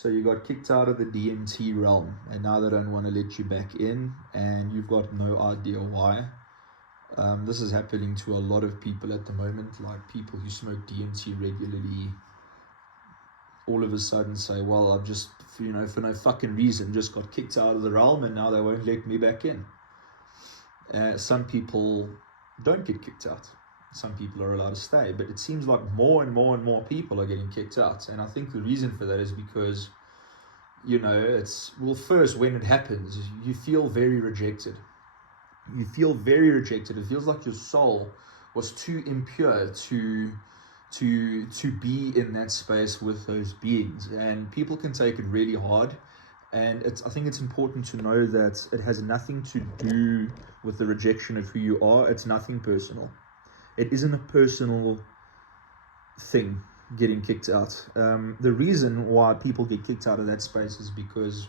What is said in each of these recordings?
So you got kicked out of the DMT realm, and now they don't want to let you back in, and you've got no idea why. This is happening to a lot of people at the moment, like people who smoke DMT regularly. All of a sudden say, well, I've just, for no fucking reason, just got kicked out of the realm, and now they won't let me back in. Some people don't get kicked out. Some people are allowed to stay, but it seems like more and more and more people are getting kicked out. And I think the reason for that is because, first, when it happens, you feel very rejected. You feel very rejected. It feels like your soul was too impure to be in that space with those beings, and people can take it really hard. And I think it's important to know that it has nothing to do with the rejection of who you are. It's nothing personal. It isn't a personal thing, getting kicked out. The reason why people get kicked out of that space is because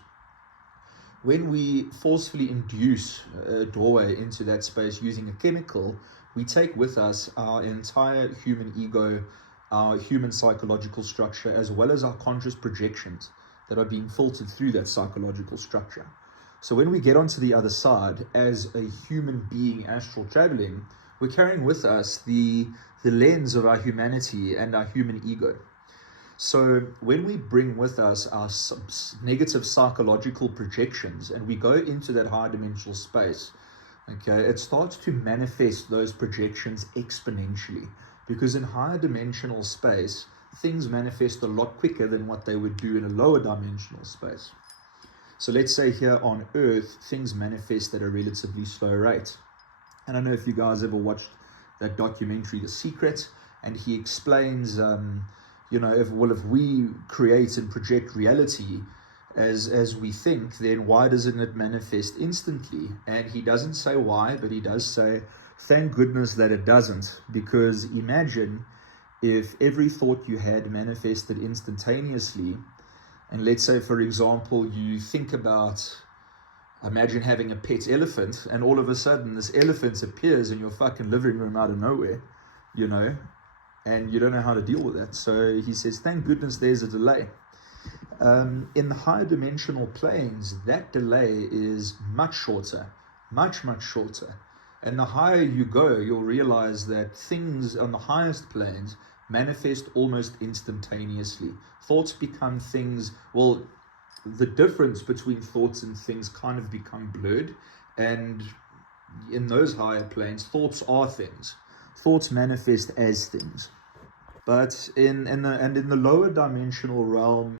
when we forcefully induce a doorway into that space using a chemical, we take with us our entire human ego, our human psychological structure, as well as our conscious projections that are being filtered through that psychological structure. So when we get onto the other side as a human being astral traveling, we're carrying with us the lens of our humanity and our human ego. So when we bring with us our negative psychological projections and we go into that high dimensional space, okay, it starts to manifest those projections exponentially, because in higher dimensional space, things manifest a lot quicker than what they would do in a lower dimensional space. So let's say here on Earth, things manifest at a relatively slow rate. And I don't know if you guys ever watched that documentary, The Secret, and he explains, if we create and project reality as we think, then why doesn't it manifest instantly? And he doesn't say why, but he does say, thank goodness that it doesn't, because imagine if every thought you had manifested instantaneously. And let's say, for example, you think about, imagine having a pet elephant, and all of a sudden this elephant appears in your fucking living room out of nowhere, and you don't know how to deal with that. So he says, thank goodness there's a delay. In the higher dimensional planes, that delay is much shorter, much, much shorter. And the higher you go, you'll realize that things on the highest planes manifest almost instantaneously. Thoughts become things, the difference between thoughts and things kind of become blurred. And in those higher planes, thoughts are things. Thoughts manifest as things. But in the lower dimensional realm,